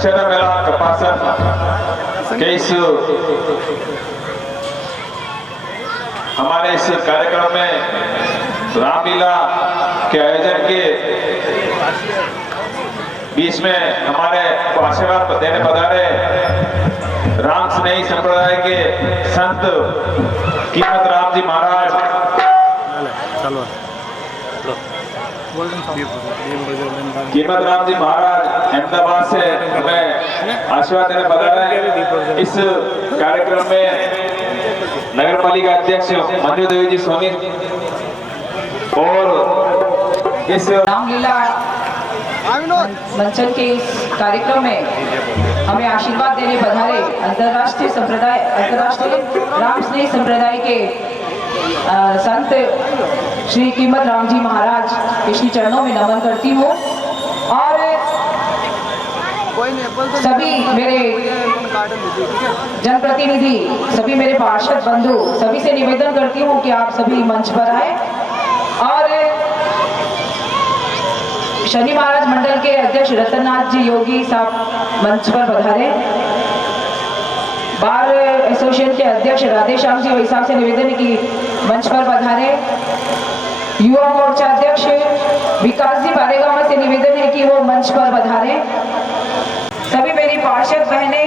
दशहरा मेला कपासन के इस हमारे इस कार्यक्रम में रामलीला के आयोजन के बीच में हमारे को आशीर्वाद देने पधारे राम स्नेही संप्रदाय के संत कीमत राम जी महाराज कीमत राम जी महाराज अहमदाबाद से हमें आशीर्वाद देने पधारे हैं। इस कार्यक्रम में नगर पालिका अध्यक्ष मंजू देवी जी सोनी और इस रामलीला मंचन के इस कार्यक्रम में हमें आशीर्वाद देने पधारे अंतर्राष्ट्रीय राम स्नेही संप्रदाय के संत श्री कीमत राम जी महाराज के श्री चरणों में नमन करती हूँ और सभी मेरे जनप्रतिनिधि, सभी मेरे पार्षद बंधु, सभी से निवेदन करती हूँ कि आप सभी मंच पर आए और शनि महाराज मंडल के अध्यक्ष रतननाथ जी योगी साहब मंच पर पधारे। बार एसोसिएशन के अध्यक्ष राधेश्याम जी वही साहब से निवेदन है कि मंच पर पधारे। युवा मोर्चा अध्यक्ष विकास जी बारेगांव से निवेदन है कि वो मंच पर पधारे। सभी मेरी पार्षद बहनें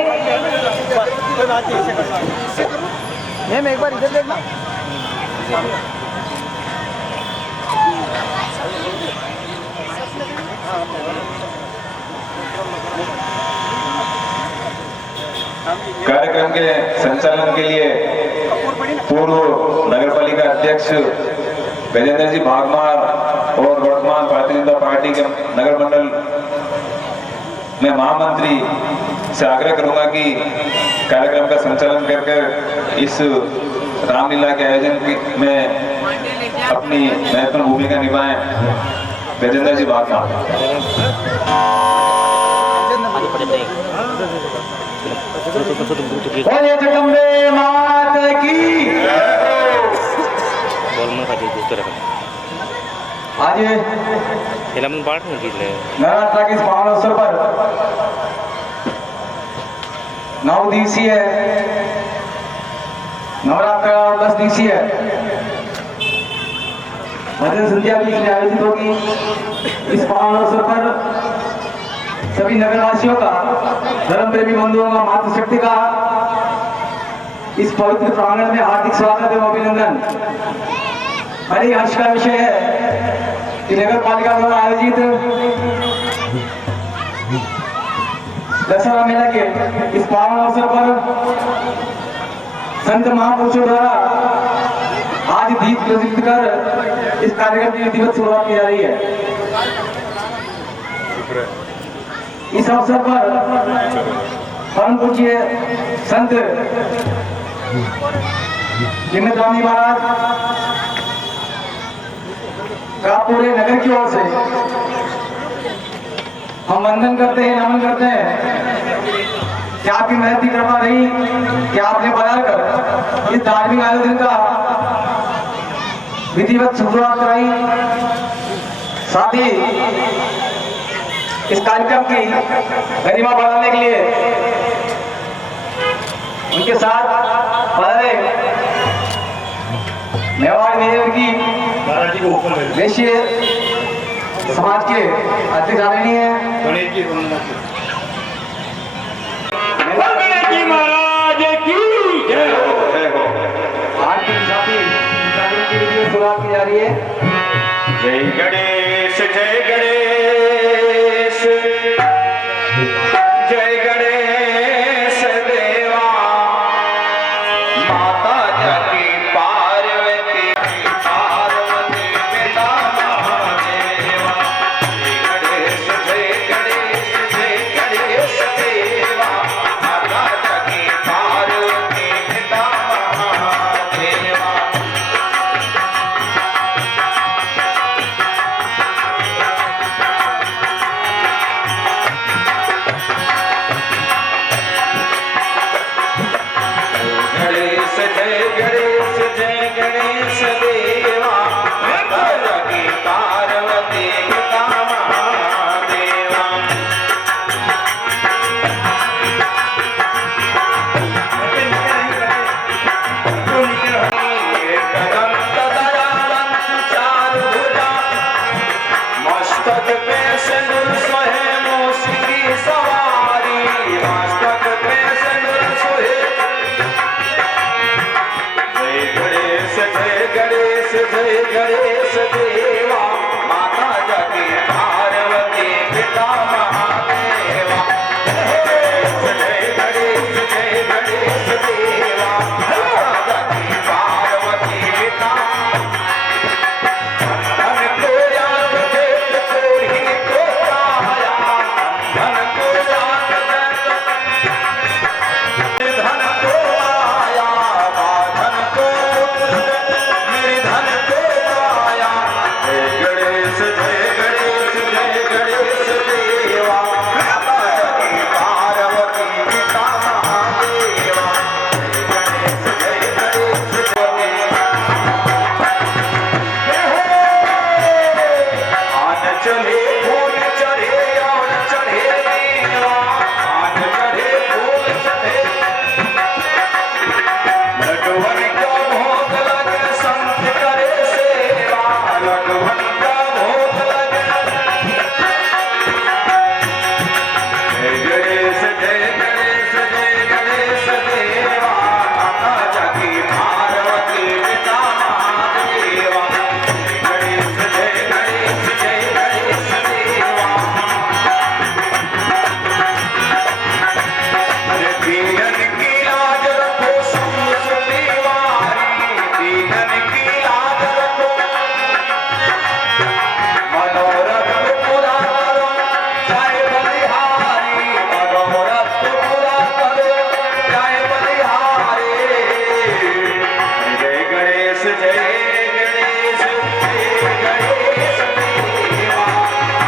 एक बार इधर देखना। कार्यक्रम के संचालन के लिए पूर्व नगरपालिका अध्यक्ष गजेंद्र जी भागमार और वर्तमान भारतीय जनता पार्टी के नगर मंडल में महामंत्री से आग्रह करूंगा कि कार्यक्रम का संचालन कर इस रामलीला के आयोजन में अपनी महत्वपूर्ण भूमिका निभाएं। गजेंद्र जी भागमार। बोलिए जगदम्बे मात की। आज नवरात्र के इस पावन अवसर पर 9 दिवसीय नवरात्र और 10 दिवसीय भजन संध्या भी इसमें आयोजित होगी। इस पावन अवसर पर सभी नगरवासियों का, धर्म प्रेमी बंधुओं का, मातृशक्ति का इस पवित्र प्रांगण में हार्दिक स्वागत एवं अभिनंदन। बड़ी हर्ष का विषय है कि नगर पालिका द्वारा आयोजित दशहरा मेला के इस पावन अवसर पर संत महापुरुषों द्वारा आज दीप प्रज्वलित कर इस कार्यक्रम की विधिवत शुरुआत की जा रही है। इस अवसर पर परम पूज्य संत कीमत राम जी महाराज का पूरे नगर की ओर से हम वंदन करते हैं, नमन करते हैं कि आपकी महती कृपा रही कि आपने बनाकर इस धार्मिक आयोजन का विधिवत शुरुआत कराई। साथ ही इस कार्यक्रम की गरिमा बढ़ाने के लिए उनके साथ पधारे मेवाड़ की वैश्य समाज के अध्यक्ष आदरणीय महाराज की जय हो। आज के साथी कार्यक्रम की विधिवत शुरुआत की जा रही है। जय गणेश, जय गणेश, जय गणेश देवा, माता जगी पार्वती, पार्वती पिता महादेवा। जय गणेश, जय गणेश देवा, माता जगी पार्वती पिता महादेवा। जय गणेश देवा माता जगी पार्वती पिता महादेवा जय गणेश देवा माता जगी पार्वती पिता धन को याद दे कोई को पाया धन को याद दे धन को आया धन को निर्धन को आया जय गणेश देवा माता जगी पार्वती पिता महादेवा जय गणेश आन चले फूल चढ़े और चढ़े मेवा आन चढ़े फूल चढ़े लडुवन का भोग लगे संत करे सेवा लडुवन का भोग लगे जय गणेश देवा माता जगी पार्वती पिता महादेवा गणेश देवा अरे दीनन की लाज रखो सुनिवारी दीनन की लाज रखो मनोरथ पूरा करो जय बलिहारी मनोरथ पूरा करो जय बलिहारी जय गणेश देवा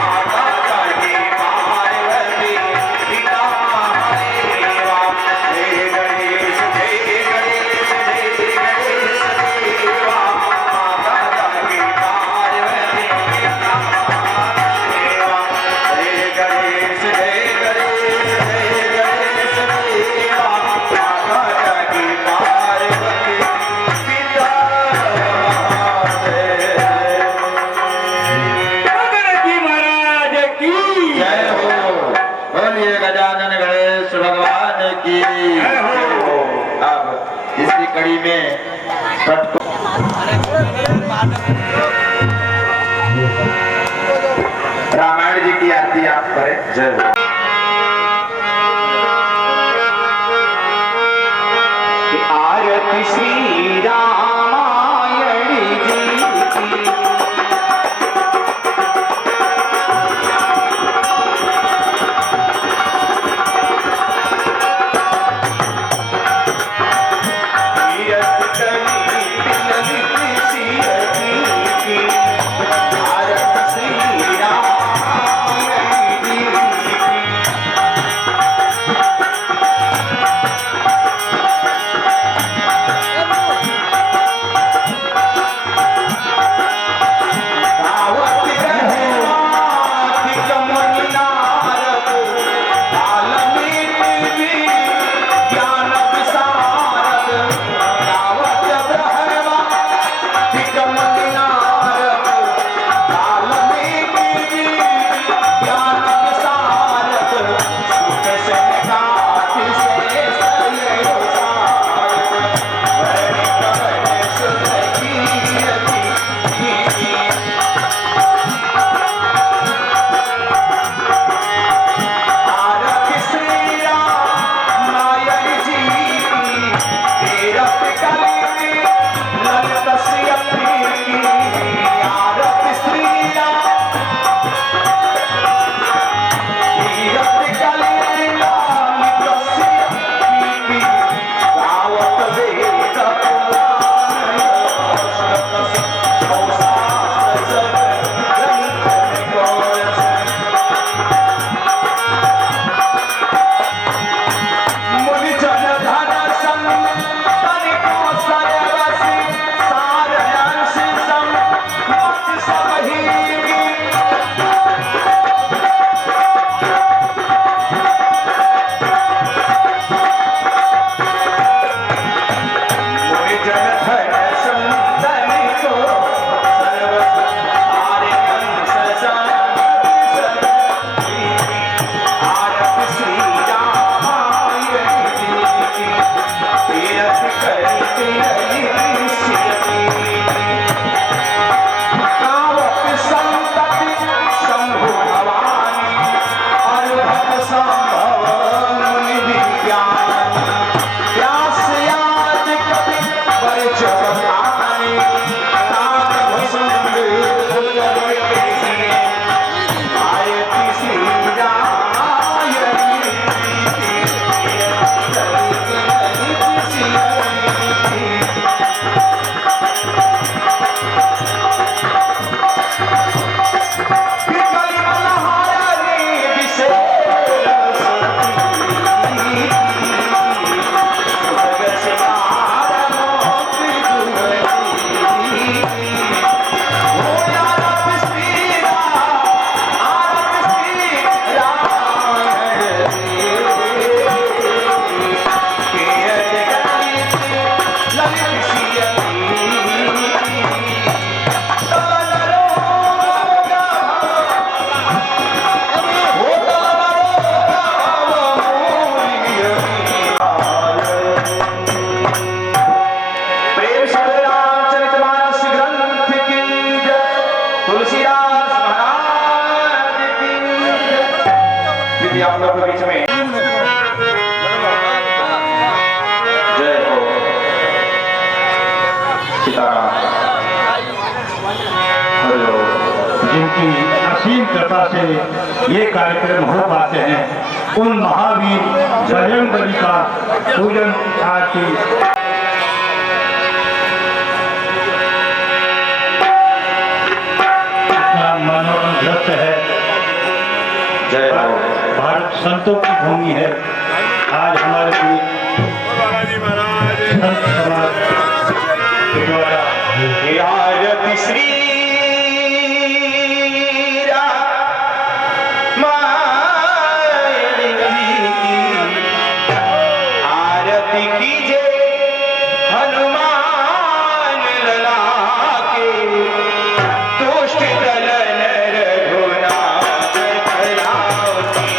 माता जगी पार्वती पिता महादेवा जय गणेश देवा माता जगी पार्वती पिता महादेवा जय गणेश देवा माता जगी पार्वती पिता गणपति महाराज की जय हो बोलिए गजानन गणेश भगवान की जय हो अब इसकी कड़ी में छठ को रामायण जी की आरती आप करें। जय हो आरती श्री रामायण जी की कीरत कली ललित सियती की आरती श्री रामायण जी की आप लोग के बीच में जय हो सीताराम। हेलो। जिनकी असीम कृपा से ये कार्यक्रम हो पाते हैं उन महावीर बजरंग बली का पूजन आरती मनोरम नृत्य है। जय हो। भारत संतों की भूमि है। आज हमारे संत समाज के द्वारा आरती श्री आरती कीजे हनुमान लला के दुष्ट दलन रघुनाथ कलावती।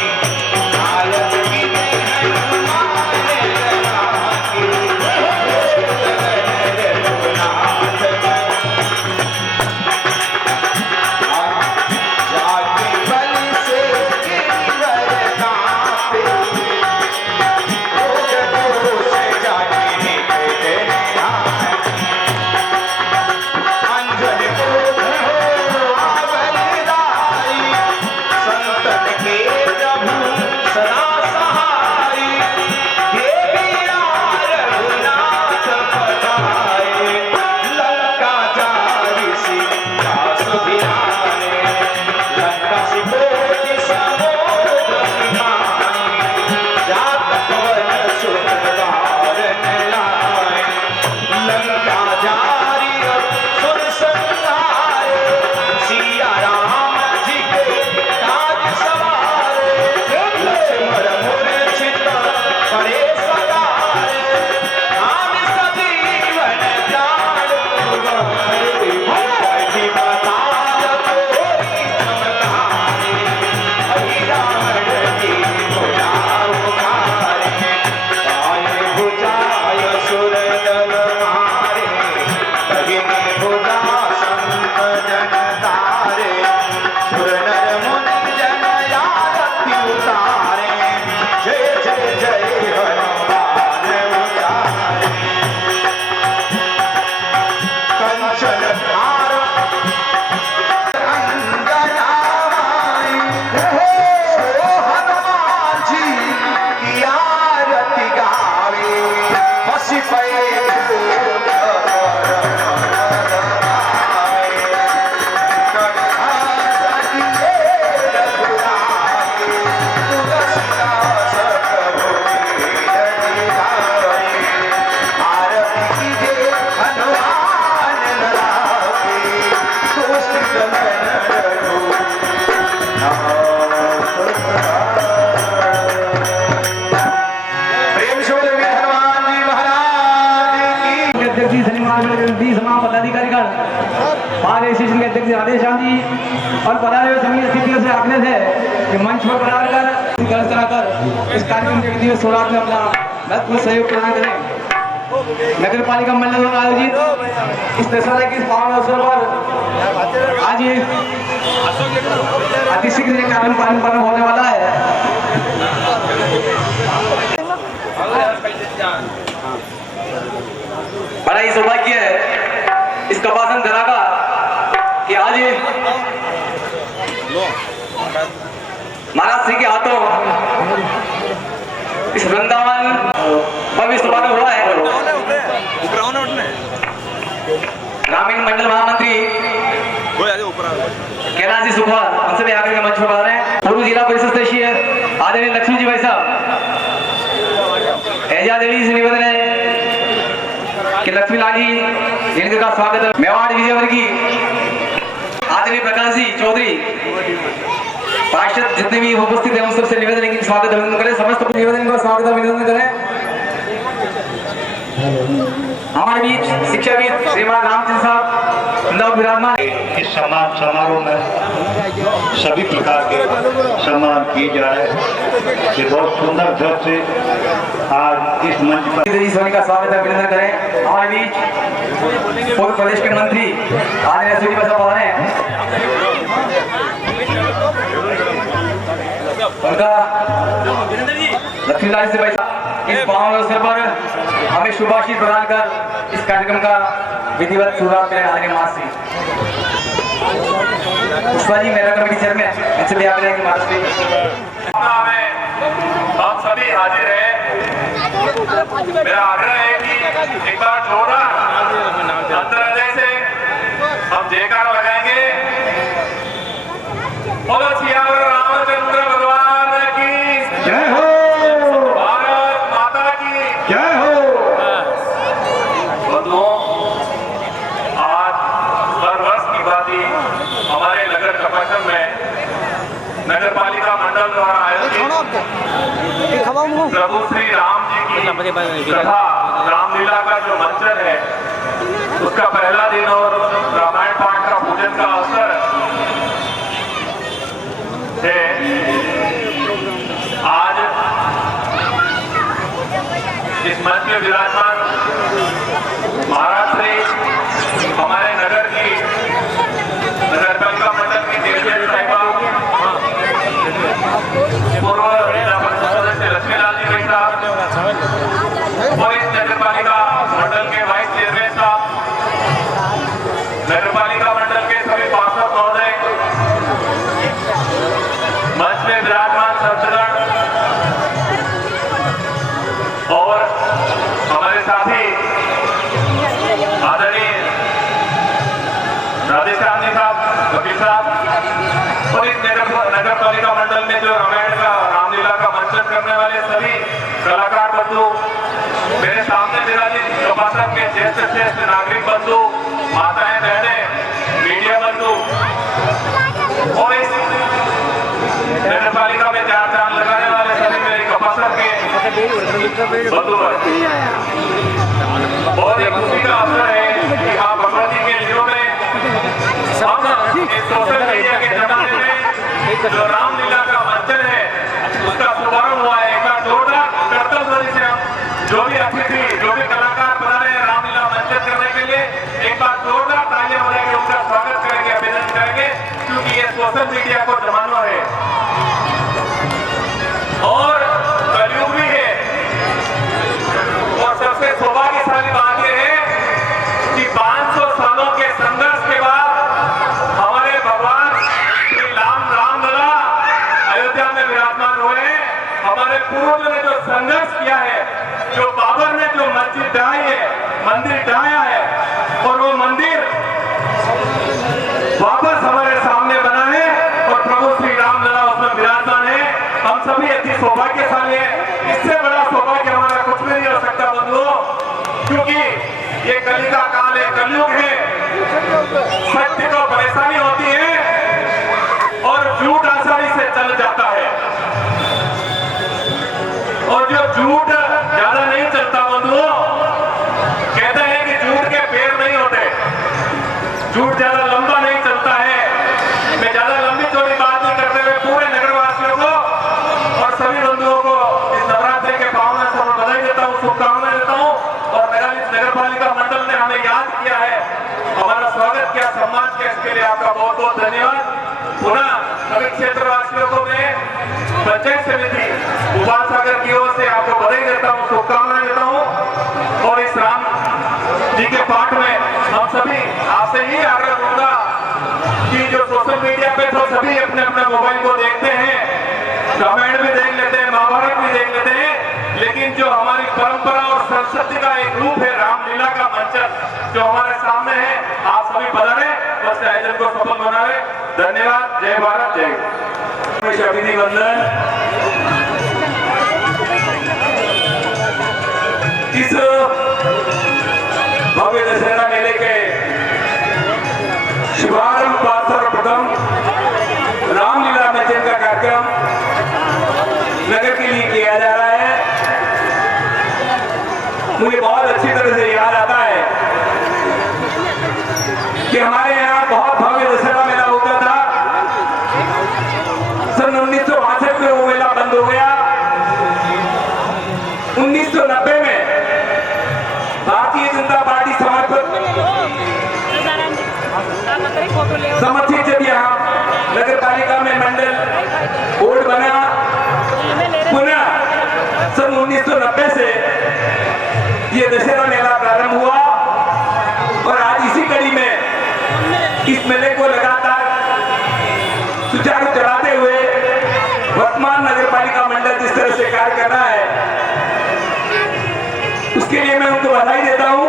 आरती कीजे हनुमान लला के दुष्ट दलन रघुनाथ जाति बल से गिरवर कांपे स्टेशन के अध्यक्ष आदेश जी और पधारे हुए सभी अतिथियों से आग्रह है कि मंच पर बनाकर गर्ज कराकर इस कार्यक्रम के विधि शुरुआत में अपना महत्वपूर्ण सहयोग प्रदान करें। नगर पालिका मंडल द्वारा आयोजित इस दशहरा के इस पावन अवसर पर आज ये अतिशीघ्र ये कार्यक्रम प्रारंभ होने वाला है। बड़ा ही सौभाग्य है इस कपासन धरा का कि आज महाराज श्री के हाथों इस वृंदावन भव्य समारोह हुआ है। ग्रामीण मंडल महामंत्री कैलाश जी सुखवाल उनसे भी आगे के मंच पर आ रहे हैं। पूर्व जिला परिषद सदस्य आदरणीय लक्ष्मी जी भाई साहब, एजा देवी से निवेदन है कि लक्ष्मी लाल जी जिनका स्वागत है। मेवाड़ विजयवर्गी आदरणीय प्रकाश जी चौधरी पार्षद जितने भी उपस्थित हैं उन सबसे निवेदन है कि स्वागत अभिनंदन करें। समस्त निवेदन का स्वागत अभिनंदन करें। हमारे बीच शिक्षाविद श्रीमान रामचंद्र साहब विराजमान। इस सम्मान समारोह में सभी प्रकार के सम्मान किए जा रहे हैं। ये बहुत सुंदर ढंग से आज इस मंच पर सोनी का स्वागत अभिनंदन करें। हमारे बीच पूर्व प्रदेश के मंत्री आदरणीय श्री बसव आ रहे हैं, उनका लक्ष्मीलाल से पैसा इस पावन अवसर पर हमें शुभाशीष प्रदान कर इस कार्यक्रम का विधिवत शुरुआत करें। आदरणीय महाश्री पुष्पा जी मेरा कमेटी चेयरमैन इनसे भी आग्रह है कि महाश्री हम सभी हाजिर हैं। मेरा आग्रह है कि एक बार जोरदार अंतर्हृदय से हम जयकार लगाएंगे। बोलो सियावर रामचंद्र भगवान की जय हो, भारत माता की जय हो। बंधुओं, आज हर वर्ष की भांति हमारे नगर प्रशासन में नगर पालिका मंडल द्वारा आयोजित प्रभु श्री राम जी की कथा रामलीला का जो मंचन है उसका पहला दिन और रामायण पाठ का पूजन का अवसर है। आज इस मंच में विराजमान महाराज श्री हमारे नगर पालिका मंडल की चेयरमैन साहिबा पूर्व जिला परिषद सदस्य लक्ष्मीलाल जी भाई साहब और इस नगर पालिका मंडल के वाइस चेयरमैन साहब, नगर पालिका मंडल के सभी पार्षद महोदय, मंच में विराजमान संतगण और हमारे साथी आदरणीय राधेश्याम जी साहब, कपिल साहब और इस नगर पालिका मंडल में जो रामायण का रामलीला का मंचन करने वाले सभी कलाकार बंधु, मेरे सामने विराजित प्रशासन के ज्येष्ठ श्रेष्ठ नागरिक बंधु, माताएं बहनें, मीडिया बंधु और इस नगर पालिका में चार चांद लगाने वाले सभी मेरे प्रशासन के बंधु। बहुत ही खुशी का अवसर है कि हाँ भगवती के लीलों में हम इस सोशल मीडिया के जमाने में जो रामलीला का मंचन है उसका शुभारंभ हुआ है। एक बार जोरदार कर्तव्य से हम जो भी अतिथि जो भी कलाकार बना रहे हैं रामलीला मंचन करने के लिए एक बार जोरदार तालियां बजाएंगे, उनका स्वागत करेंगे, अभिनंदन करेंगे, क्योंकि ये सोशल मीडिया को जमाना है और कलयुग भी है। और सबसे सौभाग्यशाली बात यह है कि 500 सालों के संघर्ष के बाद हमारे भगवान श्री रामलला अयोध्या में विराजमान हुए हैं। हमारे पूर्वजों ने जो संघर्ष किया है, जो बाबर ने जो मस्जिद ढाई है, मंदिर ढाया है और वो मंदिर वापस हमारे सामने बना है और प्रभु श्री रामलला उसमें विराजमान है। हम सभी अति सौभाग्यशाली हैं। इससे बड़ा सौभाग्य हमारा कुछ भी नहीं हो सकता बंधुओं, क्योंकि ये कली का काल है, कलयुग है। सत्य को परेशानी होती है और झूठ आसानी से चल जाता है और जो झूठ ज्यादा नहीं चलता बंधुओं, कहते हैं कि झूठ के पैर नहीं होते, झूठ ज्यादा लंबा नहीं चलता है। मैं ज्यादा लंबी चौड़ी बात नहीं करते हुए पूरे नगरवासियों को और सभी बंधुओं को इस नवरात्रि के पावन अवसर पर बधाई देता हूँ, शुभकामनाएं देता हूँ। और नगर पालिका मंडल ने हमें याद किया है, हमारा स्वागत किया, सम्मान किया, इसके लिए आपका बहुत बहुत धन्यवाद। पुनः सभी क्षेत्रवासियों को मैं पंचायत समिति उबाल सागर की ओर से आपको बधाई देता हूँ, शुभकामनाएं देता हूँ। और इस राम जी के पाठ में हम सभी आपसे ही आग्रह करूंगा कि जो सोशल मीडिया पे तो सभी अपने अपने मोबाइल को देखते हैं, रामायण भी देख लेते हैं, महाभारत भी देख लेते हैं, लेकिन जो हमारी परंपरा और संस्कृति का एक रूप है रामलीला का मंचन, जो हमारे सामने है, आप सभी पधारे और इस आयोजन को सफल बनावे। धन्यवाद। जय भारत, जय शहीदी वंदन। इस भव्य दशहरा मेले के शुभारंभ का सर्वप्रथम रामलीला मंचन का कार्यक्रम नगर के लिए किया जा रहा है। मुझे बहुत अच्छी तरह से याद आता है कि हमारे यहाँ बहुत भव्य दशहरा मेला होता था। सन 1962 में वो मेला बंद हो गया। 1990 में भारतीय जनता पार्टी समर्थित जब यहाँ नगर पालिका में मंडल बोर्ड बना, पुनः सन 1990 से ये दशहरा मेला प्रारंभ हुआ और आज इसी कड़ी में इस मेले को लगातार सुचारू चलाते हुए वर्तमान नगर पालिका मंडल जिस तरह से कार्य कर रहा है, उसके लिए मैं उनको बधाई देता हूं।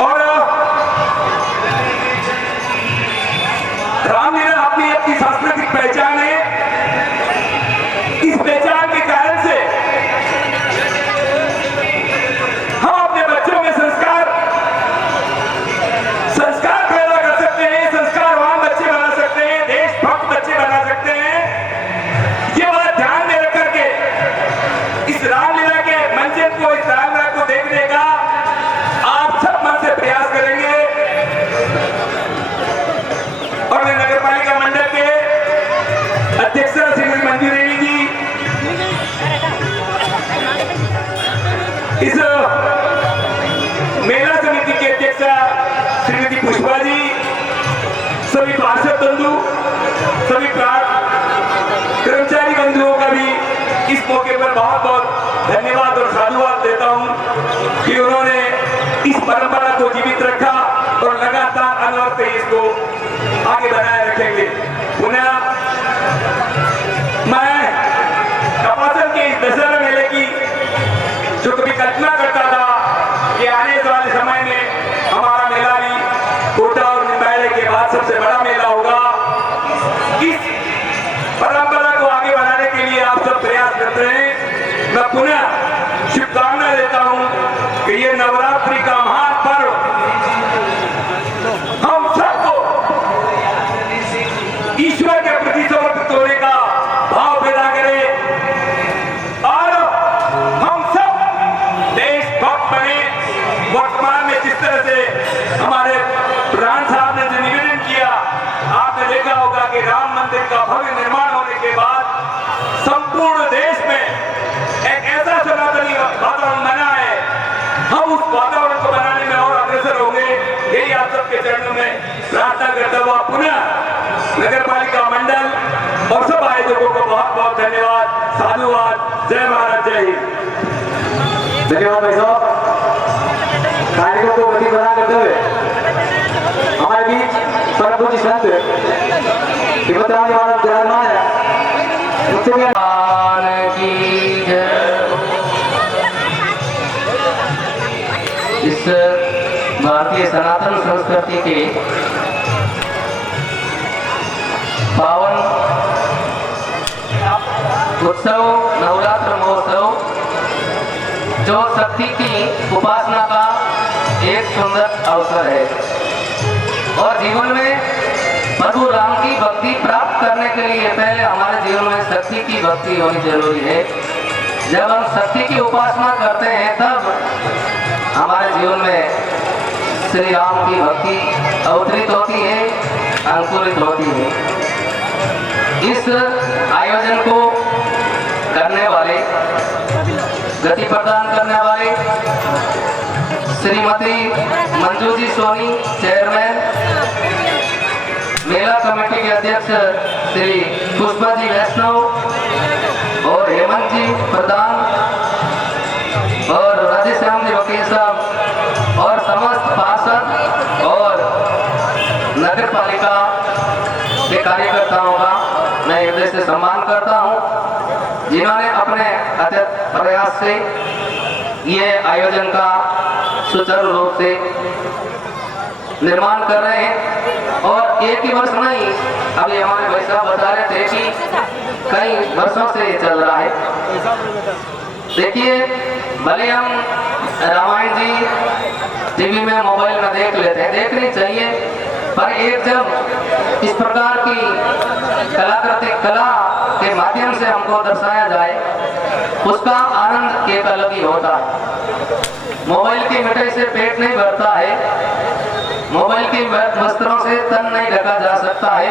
और रामलीला अपनी सांस्कृतिक पहचान है। इस पहचान के कारण से हम अपने बच्चों में संस्कार पैदा कर सकते हैं, संस्कारवान बच्चे बना सकते हैं, देशभक्त बच्चे बना सकते हैं। ये बात ध्यान में रख करके इस रामलीला के मंचन को, इस रामलीला को देखने का आप सब मन से प्रयास करेंगे। और मैं नगर पालिका मंडल के अध्यक्ष श्रीमती मंजू देवी जी, इस मेला समिति के अध्यक्ष श्रीमती पुष्पा जी, सभी पार्षद बंधु, सभी कर्मचारी बंधुओं का भी इस मौके पर बहुत बहुत धन्यवाद और साधुवाद देता हूं कि उन्होंने इस परंपरा को जीवित रखा और लगातार अनवरत इसको आगे बनाए रखेंगे। पुनः मैं कपासन के इस दशहरा मेले की जो कभी कल्पना करता था कि आने वाले समय में हमारा मेला भी कोटा और निम्बाले के बाद सबसे बड़ा मेला होगा, इस परंपरा को आगे बढ़ाने के लिए आप सब प्रयास करते हैं। मैं पुनः शुभकामना देता हूं कि ये नवरात्रि का महान पर्व हम सबको ईश्वर के प्रति समर्पित होने का भाव पैदा करे और हम सब देशभक्त बने। वर्तमान में जिस तरह से हमारे प्रधान साहब ने जो निवेदन किया, आपने देखा होगा कि राम मंदिर का भव्य निर्माण होने के बाद संपूर्ण देश में एक ऐसा सनातनी वातावरण बना है। हम उस वातावरण को बनाने में और अग्रसर होंगे, यही आप सबके चरणों में प्रार्थना करता हुआ पुनः नगर पालिका मंडल और सब आयोजकों को बहुत बहुत धन्यवाद, साधुवाद। जय भारत, जय हिंद। धन्यवाद भाई साहब। कार्यक्रम को गति बना करते हुए हमारे बीच परम पूज्य संत विराजमान है। इस भारतीय सनातन संस्कृति के पावन उत्सव नवरात्र महोत्सव जो शक्ति की उपासना का एक सुंदर अवसर है और जीवन में प्रभु राम की भक्ति प्राप्त करने के लिए पहले हमारे जीवन में शक्ति की भक्ति होनी जरूरी है। जब हम शक्ति की उपासना करते हैं तब हमारे जीवन में श्री राम की भक्ति अवतरित होती है, अंकुरित होती है। इस आयोजन को करने वाले, गति प्रदान करने वाले श्रीमती मंजू जी सोनी चेयरमैन, मेला कमेटी के अध्यक्ष श्री पुष्पा जी वैष्णव और हेमंत जी प्रधान और राजेश राम जी वकील साहब और समस्त पार्षद और नगर पालिका के कार्यकर्ताओं का मैं हृदय से सम्मान करता हूं, जिन्होंने अपने अथक प्रयास से ये आयोजन का सुचारू रूप से निर्माण कर रहे हैं। और एक ही वर्ष नहीं, अभी हमारे भाई साहब बता रहे थे कि कई वर्षों से ये चल रहा है। देखिए, भले हम रामायण जी टीवी में मोबाइल में देख लेते हैं, देखनी चाहिए, पर एक जब इस प्रकार की कला के माध्यम से हमको दर्शाया जाए, उसका आनंद एक अलग ही होता है। मोबाइल की मिठाई से पेट नहीं भरता है, मोबाइल की वस्त्रों से तन नहीं ढका जा सकता है।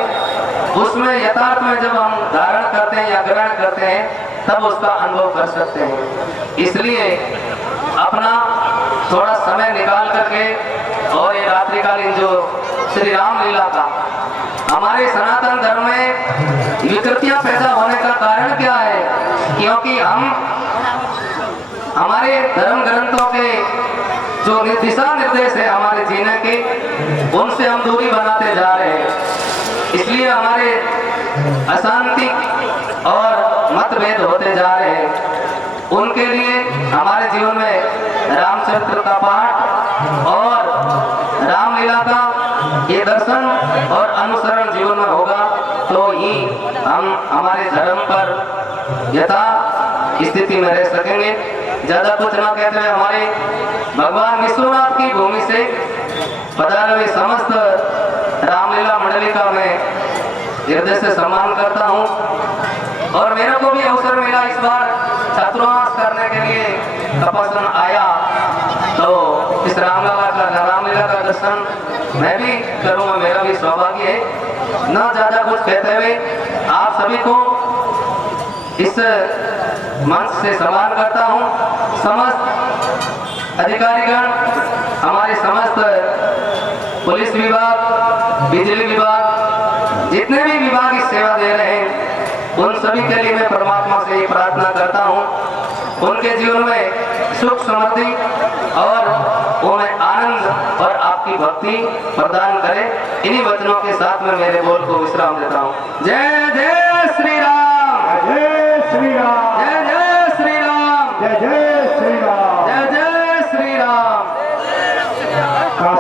उसमें यथार्थ में जब हम धारण करते हैं या ग्रहण करते हैं, तब उसका अनुभव कर सकते हैं। इसलिए अपना थोड़ा समय निकाल करके, और ये रात्रिकालीन जो श्री राम लीला का, हमारे सनातन धर्म में विकृतियां पैदा होने का कारण क्या है? क्योंकि हम हमारे धर्म ग्रंथों के जो दिशा निर्देश है हमारे जीने के, उनसे हम दूरी बनाते जा रहे हैं। इसलिए हमारे अशांति और मतभेद होते जा रहे हैं। उनके लिए हमारे जीवन में रामचरित्र का पाठ और रामलीला का ये दर्शन और अनुसरण जीवन में होगा, तो ही हम हमारे धर्म पर यथा स्थिति में रह सकेंगे। ज्यादा कुछ ना कहते हुए हमारे भगवान विष्णुनाथ की भूमि से पधारे हुए समस्त रामलीला मंडली का मैं हृदय से सम्मान करता हूँ। और मेरे को भी अवसर मिला इस बार छात्रावास करने के लिए तपस्वन आया, तो इस रामलीला का दर्शन मैं भी करूँगा, मेरा भी सौभाग्य है। ना ज्यादा कुछ कहते हुए आप सभी को इस मंच से सम्मान करता हूँ। समस्त अधिकारीगण, हमारे समस्त पुलिस विभाग, बिजली विभाग, जितने भी विभाग इस सेवा दे रहे हैं, उन सभी के लिए मैं परमात्मा से ये प्रार्थना करता हूँ, उनके जीवन में सुख समृद्धि और उन्हें आनंद और आपकी भक्ति प्रदान करे। इन्हीं वचनों के साथ में मेरे बोल को विश्राम देता हूँ। जय जय श्री राम, जय श्री राम, जय जय श्री राम, जय जय श्री राम, जय जय श्री राम। जय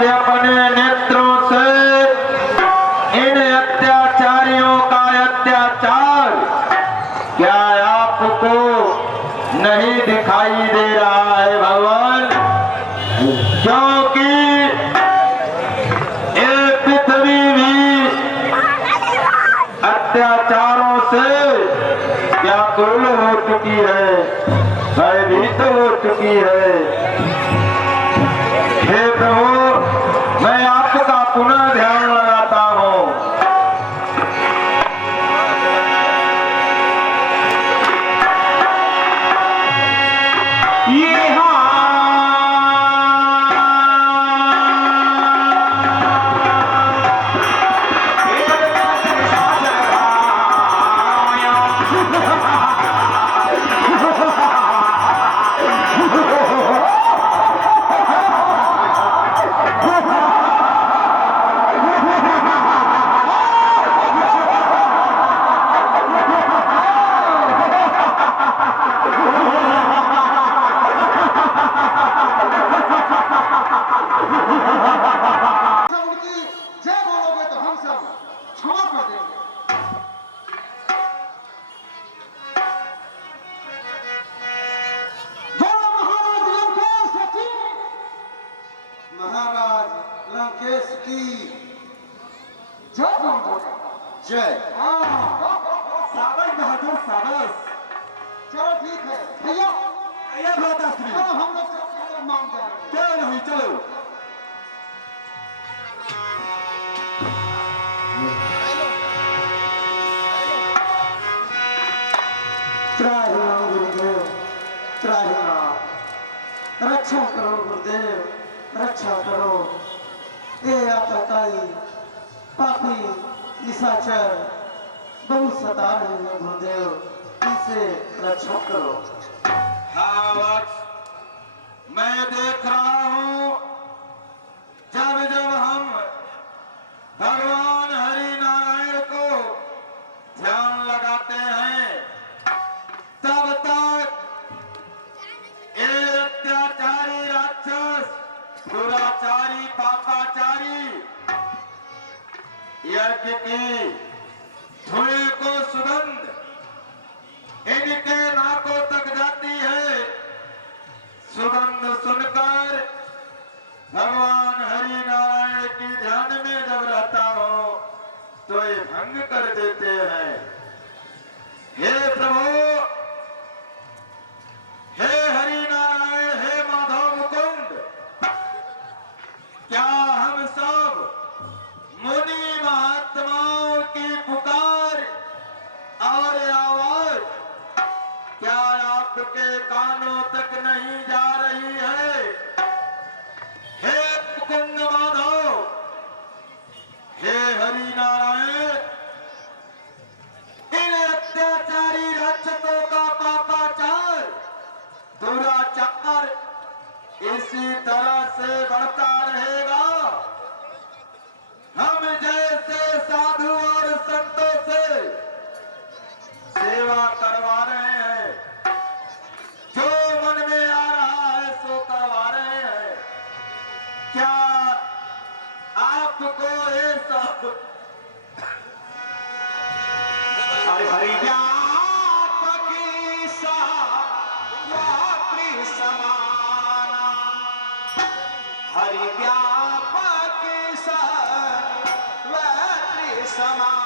आप अपने नेत्रों से इन अत्याचारियों का अत्याचार क्या आपको नहीं दिखाई दे रहा है भगवान? क्योंकि ये पृथ्वी भी अत्याचारों से व्याकुल हो चुकी है, भयभीत हो चुकी है। हे प्रभु, मैं आपका पुनः ध्यान लगाता हूं। महाराज लंकेश की जय। साबर बहादुर साबस। चलो ठीक है भैया, हम लोग सब मान जाएंगे। क्या नहीं, चलो। त्राहिमाम गुरुदेव, त्राहिमाम। रक्षा करो गुरुदेव, रक्षा करो। ये आतताई पापी निशाचर बहुत सता रहे हैं गुरुदेव, इनसे रक्षा करो। हाँ वत्स, मैं देख रहा हूं जब जब हम भगवान हरि नारायण को ध्यान लगाते हैं तब तक ये अत्याचारी राक्षस, दुराचारी, पापाचारी यज्ञ की धुएं को सुगंध इनके नाकों तक जाती है। सुगंध सुनकर भगवान हरि नारायण की ध्यान में जब रहता हो तो ये भंग कर देते हैं। हे प्रभु, हे हरि नारायण, हे माधव मुकुंद, क्या हम सब मुनि महात्माओं की पुकार और आवाज क्या आपके कानों तक नहीं जा रही है? हे मुकुंद माधव, हे हरि नारायण, इन अत्याचारी राक्षसों का पापाचार, दुराचार इसी तरह से बढ़ता रहेगा। हम जैसे साधु और संतों से सेवा करवा रहे हैं, जो मन में आ रहा है सो करवा रहे हैं। क्या आपको ये सब हरि व्यापकी सा व्यापी समाना, हरि व्यापकी सा व्यापी समाना।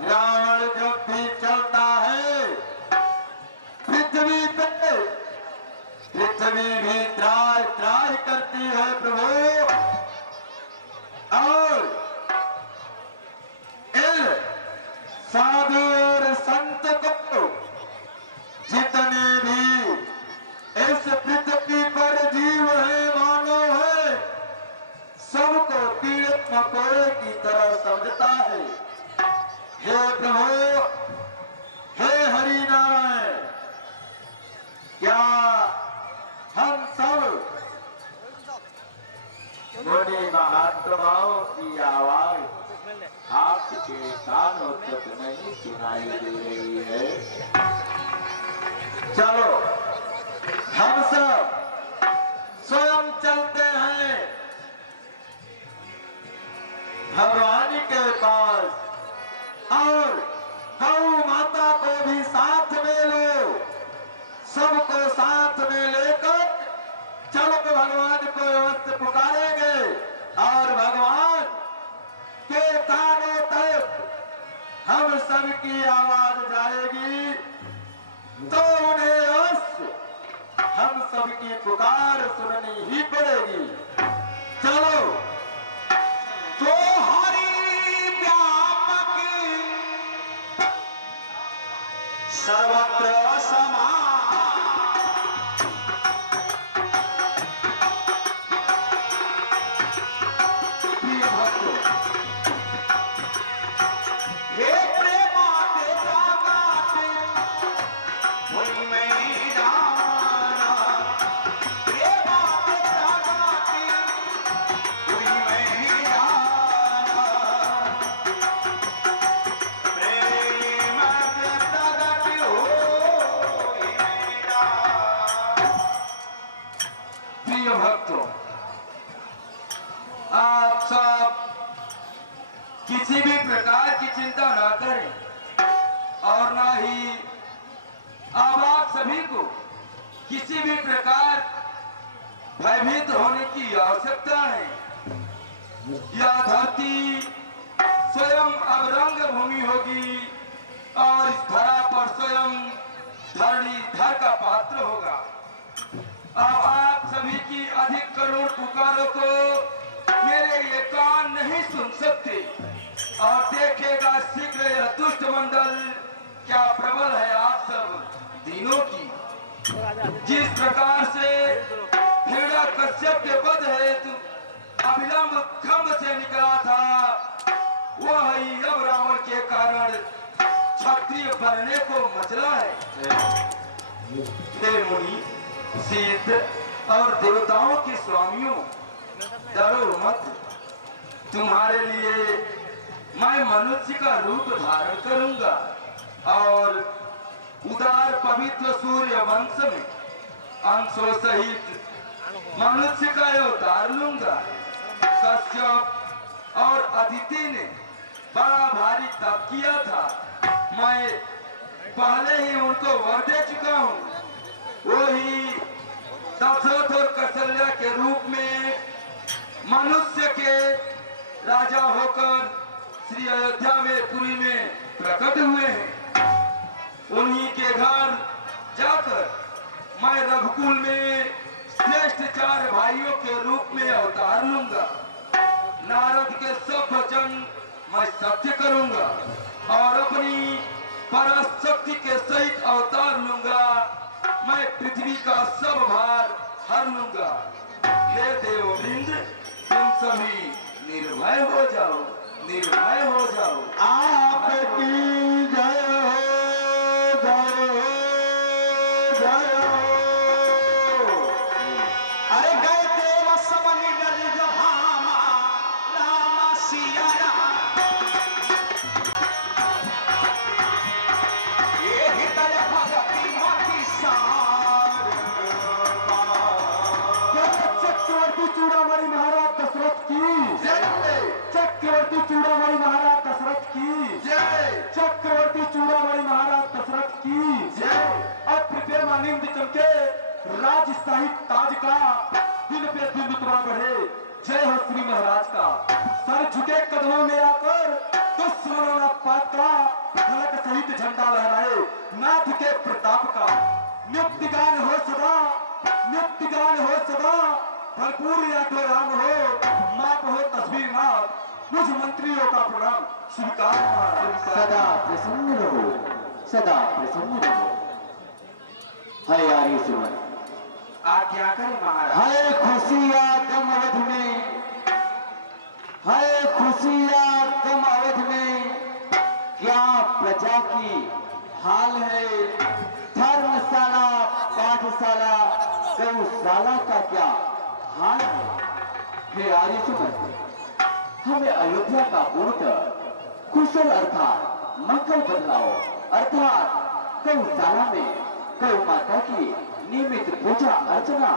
रावण जब भी चलता है पृथ्वी पे चलो हम सब स्वयं चलते हैं भगवान के पास और गौ माता को भी साथ में लो, सबको साथ में लेकर चलो के भगवान को व्यवस्थित पुकारेंगे और भगवान के कानों तक हम सबकी आवाज जाएगी तो उन्हें अवश्य हम सबकी पुकार सुननी ही पड़ेगी। चलो तो हरि व्यापक सर्वत्र समान प्रिय भक्तों, हे प्रेमा के जागाते वही मैं जाना, प्रेमा के जागाते वही मैं जाना, प्रेम के जागाते वही मैं जाना। प्रिय भक्तों, आप सब किसी भी प्रकार की चिंता ना करें और ना ही अब आप सभी को किसी भी प्रकार भयभीत होने की आवश्यकता है। यह धरती स्वयं अब रंग भूमि होगी और इस धरा पर स्वयं धरणीधर का पात्र होगा। अब आप सभी की अधिक करोड़ पुकारों को मेरे ये कान नहीं सुन सकते और देखेगा शीघ्र यह दुष्ट मंडल क्या प्रबल है आप सब तीनों की। जिस प्रकार से हिरण्य कश्यप के वध हेतु अविलंब खम्भ से निकला था, वह ही अब रावण के कारण क्षत्रिय बनने को मचला है। हे मुनि, सिद्ध और देवताओं के स्वामियों, डरो मत, तुम्हारे लिए मैं मनुष्य का रूप धारण करूंगा और उदार पवित्र सूर्य वंश में अंशों सहित मनुष्य का अवतार लूंगा। कश्यप और अदिति ने बड़ा भारी तप किया था, मैं पहले ही उनको वर दे चुका हूँ। वही दशरथ और कौशल्या के रूप में मनुष्य के राजा होकर श्री अयोध्या में पुरी में प्रकट हुए हैं। उन्हीं के घर जाकर मैं रघुकुल में श्रेष्ठ 4 भाइयों के रूप में अवतार लूंगा। नारद के सब वचन मैं सत्य करूंगा और अपनी पराशक्ति के सहित अवतार लूंगा। मैं पृथ्वी का सब भार हर लूंगा। हे देववृंद, तुम सभी निर्भय हो जाओ, निर्भय हो जाओ। आपकी जय हो, जय हो, जय हो। अरे गए देव समन गज भामा राम सिया राम, ये हितल भगति मोती सार। चक्रवर्ती चूड़ामणि महाराज दशरथ की जय, चक्रवर्ती चूड़ामणि महाराज दशरथ की जय, चक्रवर्ती चूड़ामणि महाराज दशरथ की जय। अब प्रपेमानंद चमके राज साहिब ताज का दिन पे दिन रुतबा बढ़े। जय हो श्री महाराज का। सर झुके कदमों में आकर दुश्मनों पात का फलक सहित झंडा लहराए। नाथ के प्रताप का नित्य गान हो सदा, नित्य गान हो सदा। भरपूर आठो राम हो, माप हो तस्वीर नाथ। मुझ मंत्रियों का प्रणाम स्वीकार। सदा प्रसन्न रहो, सदा प्रसन्न रहो। है आर्य सुमन, आज्ञा करें महाराज। है खुशिया कम अवध में, है खुशिया कम अवध में, क्या प्रजा की हाल है। धर्मशाला पाठशाला गौशाला का क्या हाल है। हे आर्य सुमन, हमें अयोध्या का पूर्ण कुशल अर्थात मंगल बदलाव अर्थात गौशाला में गौ माता की नियमित पूजा अर्चना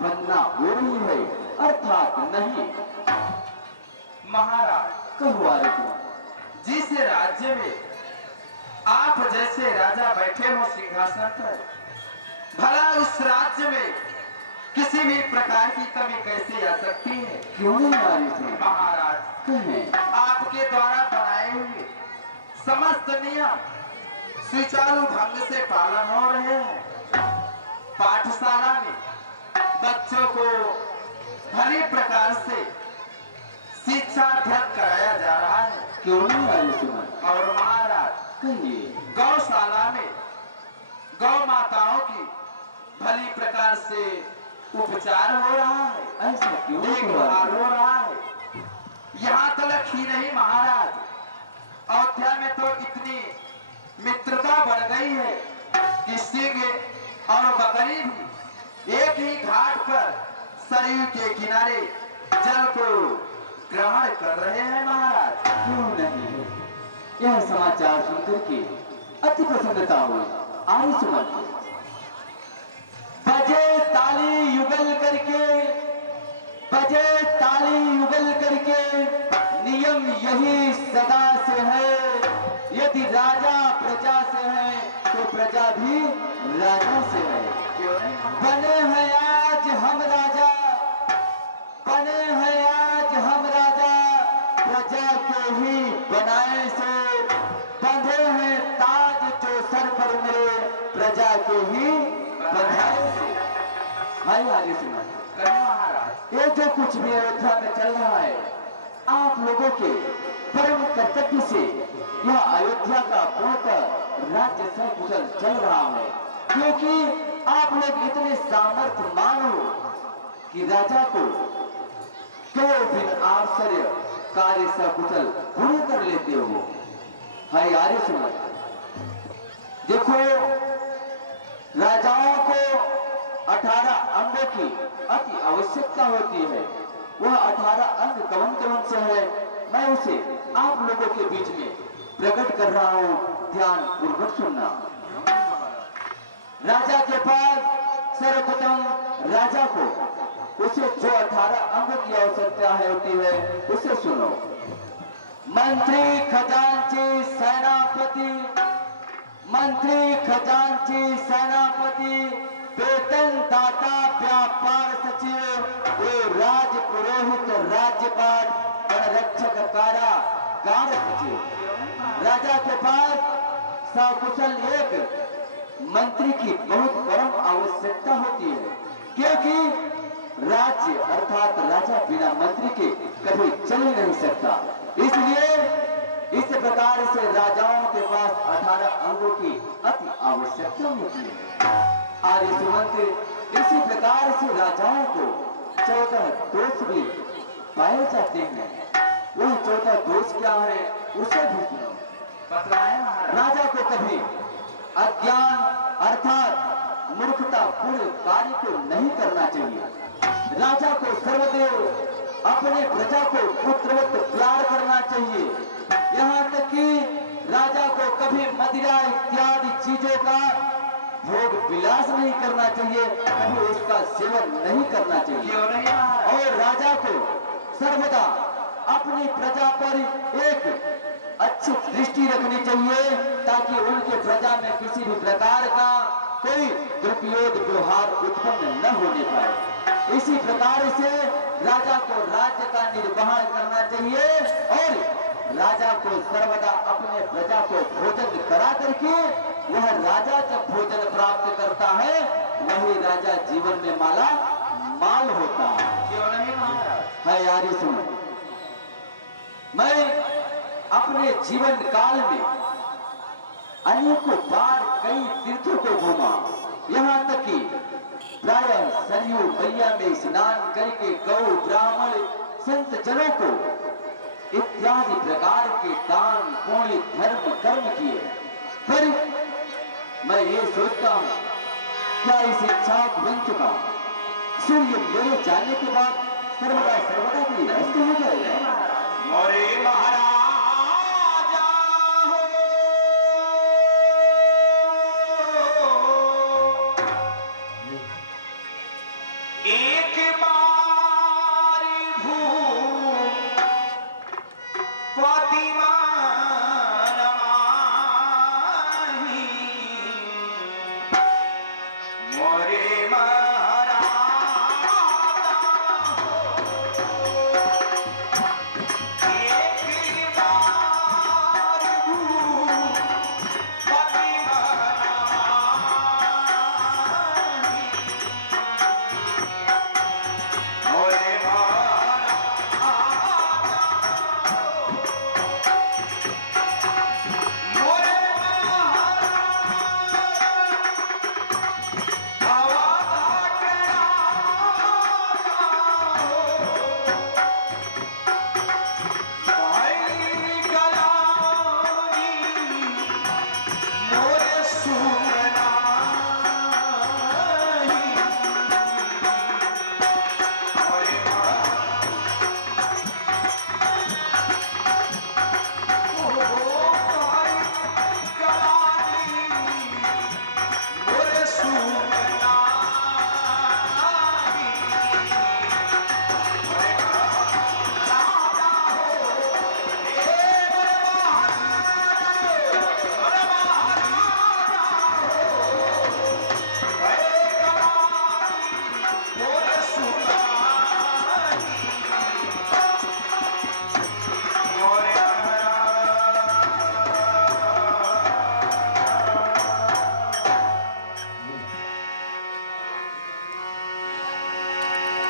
बनना हो रही है, अर्थात नहीं। महाराज, कहो आरती। जिस राज्य में आप जैसे राजा बैठे हो सिंहासन पर, भला उस राज्य में किसी भी प्रकार की कमी कैसे आ सकती है? क्यों नहीं आ रही थी? महाराज, कहें। आपके द्वारा बनाए हुए समस्त नियम सुचारू ढंग से पालन हो रहे हैं। पाठशाला में बच्चों को भली प्रकार से शिक्षा अध्ययन कराया जा रहा है। क्यों नहीं आ रही सुमन? और महाराज, कहिए। गौशाला में गौ माताओं की भली प्रकार से उपचार हो रहा है, ऐसा क्यों नहीं हो देखभाल रहा? हो रहा है। यहाँ तक ही नहीं महाराज, अयोध्या में तो इतनी मित्रता बढ़ गई है कि सिंह और बकरी भी एक ही घाट पर सरयू के किनारे जल को ग्रहण कर रहे हैं महाराज। क्यों नहीं? यह समाचार सुनकर के अति प्रसन्नता हुई। आई सुमन। बजे ताली युगल करके, बजे ताली युगल करके, नियम यही सदा से है। यदि राजा प्रजा से है तो प्रजा भी राजा से है। क्यों नहीं? बने हैं आज हम राजा, बने हैं आज हम राजा, प्रजा को ही बनाए से। बंधे हैं ताज जो सर पर मेरे, प्रजा को ही बनाए से। भाई आगे सुना। कहीं महाराज, ये जो कुछ भी अयोध्या में चल रहा है, आप लोगों के परम कर्तव्य से यह अयोध्या का पूर्णतः राज्य सकुशल चल रहा है, क्योंकि आप लोग इतने सामर्थ्यवान हो कि राजा को दो दिन आश्चर्य कार्य सकुशल पूरे कर लेते हो। हाय आर्य सुनो, देखो राजाओं को 18 अंगों की अति आवश्यकता होती है। वह 18 अंग कौन कौन से है, मैं उसे आप लोगों के बीच में प्रकट कर रहा हूं, ध्यान पूर्वक सुनना। राजा के पास सर्वप्रथम राजा को उसे जो 18 अंगों की आवश्यकता होती है उसे सुनो। मंत्री खजांची सेनापति, मंत्री खजांची सेनापति, वेतन दाता व्यापार सचिव, वे राज पुरोहित राज्यपाल रक्षक कारागार सचिव। राजा के पास सकुशल एक मंत्री की बहुत परम आवश्यकता होती है, क्योंकि राज्य अर्थात राजा बिना मंत्री के कभी चल ही नहीं सकता। इसलिए इस प्रकार से राजाओं के पास 18 अंगों की अति आवश्यकता होती है। आर्य सुमंत, इसी प्रकार से राजाओं को 14 दोष भी पाए जाते हैं। वह 14 दोष क्या है उसे भी सुनो। बतलाएं महाराज। राजा को कभी अज्ञान अर्थात मूर्खता पूर्ण कार्य को नहीं करना चाहिए। राजा को सर्वदेव अपने प्रजा को पुत्रवत प्यार करना चाहिए। यहाँ तक कि राजा को कभी मदिरा इत्यादि चीजों का भोग विलास नहीं करना चाहिए, कभी उसका सेवन नहीं करना चाहिए। क्यों नहीं महाराज? और राजा को सर्वदा अपनी प्रजा पर एक अच्छी दृष्टि रखनी चाहिए, ताकि उनके प्रजा में किसी भी प्रकार का कोई दुरुपयोग व्यवहार उत्पन्न न होने पाए। इसी प्रकार से राजा को राज्य का निर्वहन करना चाहिए और राजा को सर्वदा अपने प्रजा को भोजन करा करके वह राजा जब भोजन प्राप्त करता है वही राजा जीवन में माला माल होता है। क्यों नहीं महाराज? है यार, ये सुनो, मैं अपने जीवन काल में अनेकों बार कई तीर्थों को घूमा। यहाँ तक कि प्राय सरयू मैया में स्नान करके गौ ब्राह्मण संत जनों को इत्यादि प्रकार के दान पुण्य धर्म कर्म किए। फिर मैं ये सोचता हूँ, क्या इस इच्छा बन चुका सूर्य मेरे जाने के बाद सर्वदा सर्वदा के लिए अस्त हो जाएगा। मोरे महाराजा हो,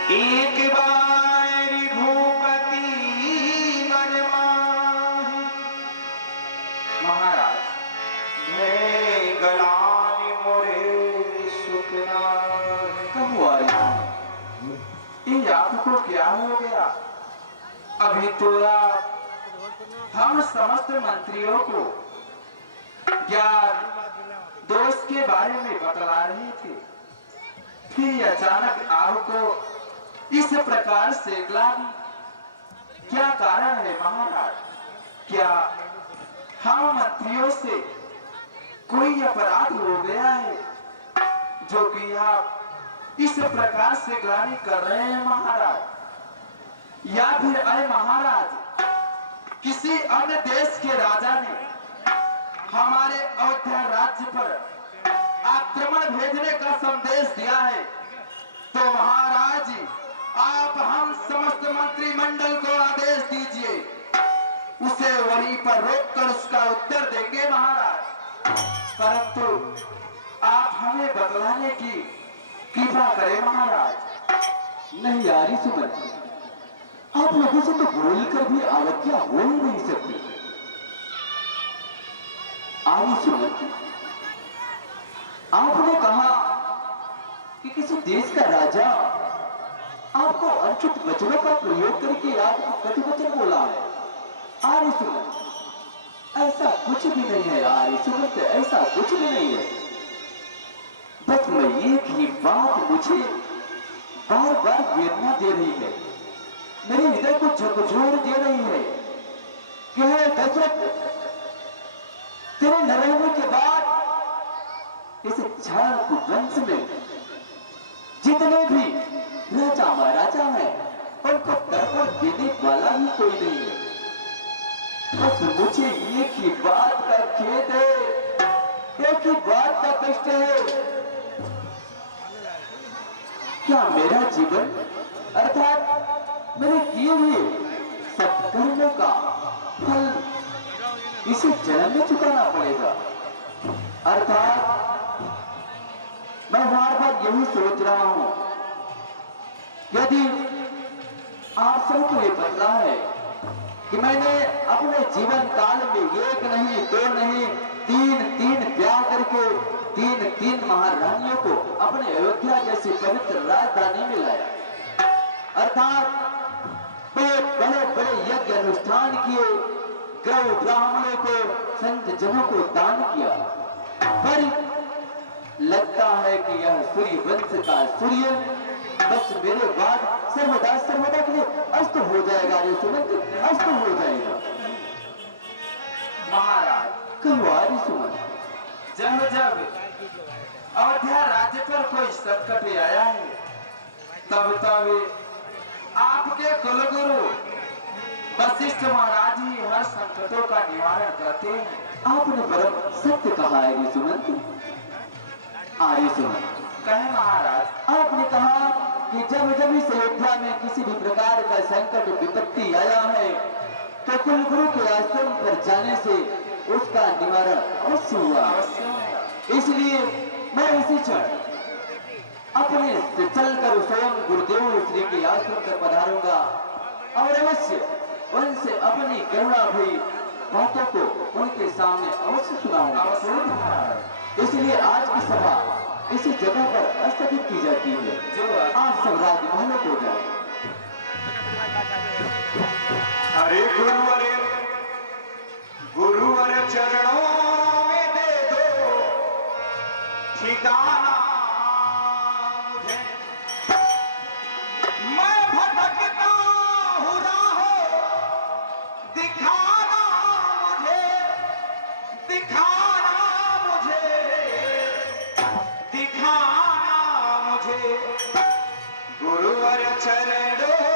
एक बार भूपति मन माही महाराज मैं गलानी मोरे सुखना कब हुआ ये आपको क्या हो गया? अभी तो आप हम समस्त मंत्रियों को ज्ञान दोष के बारे में बतला रहे थे, फिर अचानक आपको इस प्रकार से ग्लानि, क्या कारण है महाराज? क्या हम मंत्रियों से कोई अपराध हो गया है जो कि आप इस प्रकार से ग्लानि कर रहे हैं महाराज? या फिर अरे महाराज किसी अन्य देश के राजा ने हमारे अयोध्या राज्य पर आक्रमण भेजने का संदेश दिया है, तो महाराज आप हम समस्त मंत्रिमंडल को आदेश दीजिए, उसे वहीं पर रोककर उसका उत्तर देंगे महाराज। परंतु आप हमें बतलाने की कृपा करें महाराज। नहीं यारी सुमन, आप लोगों से तो बोलकर भी अवज्ञा हो ही नहीं सकती। आरी सुमन, आपने कहा कि किसी देश का राजा आपको अनुचित वचनों का प्रयोग करके आपको कटु वचन बोला है। आरी सुमन, ऐसा कुछ भी नहीं है। आरी सुमन, ऐसा कुछ भी नहीं है। बस मैं एक ही बात मुझे बार बार वेदना दे रही है, मेरे हृदय को झकझोर दे रही है कि हे दशरथ, तेरे न रहने के बाद इस झाड़ वंश में जितने भी राजा महाराजा हैं उनको दर्पण देने वाला भी कोई नहीं है। बस मुझे एक ही बात का खेद है, एक ही बात का कष्ट है, क्या मेरा जीवन अर्थात मेरे किए हुए सत्कर्मों का फल इसे जन्म में चुकाना पड़ेगा। अर्थात मैं बार बार यही सोच रहा हूं, यदि आप सबको ये बदला है कि मैंने अपने जीवन काल में एक नहीं, दो नहीं, तीन ब्याह करके तीन महारानियों को अपने अयोध्या जैसी पवित्र राजधानी में लाया, अर्थात बड़े बड़े यज्ञ अनुष्ठान किए, गौ ब्राह्मणों को, संत जनों को दान किया, पर लगता है कि यह सूर्य वंश का सूर्य बस मेरे बाद सर्वदा के लिए अस्त हो जाएगा। ये सुमंत अस्त हो जाएगा महाराज। कलवारी सुमन, जब जब अयोध्या राज्य पर कोई संकट आया है, तब आपके कुलगुरु वशिष्ठ महाराज ही हर संकटों का निवारण करते हैं। आपने परम सत्य कहा है ये सुमंत। आर्य सुमन, कहे महाराज। आपने कहा कि जब जब इस अयोध्या में किसी भी प्रकार का संकट विपत्ति आया है तो कुलगुरु के आश्रम पर जाने से उसका निवारण अवश्य हुआ। इसलिए मैं इसी क्षण अपने से चलकर स्वयं गुरुदेव श्री के आश्रम पर पधारूंगा और अवश्य उनसे अपनी करुणा भरी बातों को उनके सामने अवश्य सुनाऊंगा। इसलिए आज की सभा इसी जगह पर स्थगित की जाती है, जो आप सब राजमहलों को जाए। अरे गुरुवर चरणों में दे दो ठिकाना मुझे, मैं भटकता हूँ राहों, दिखाना मुझे, दिखाना मुझे, दिखाना मुझे गुरुवर चरणों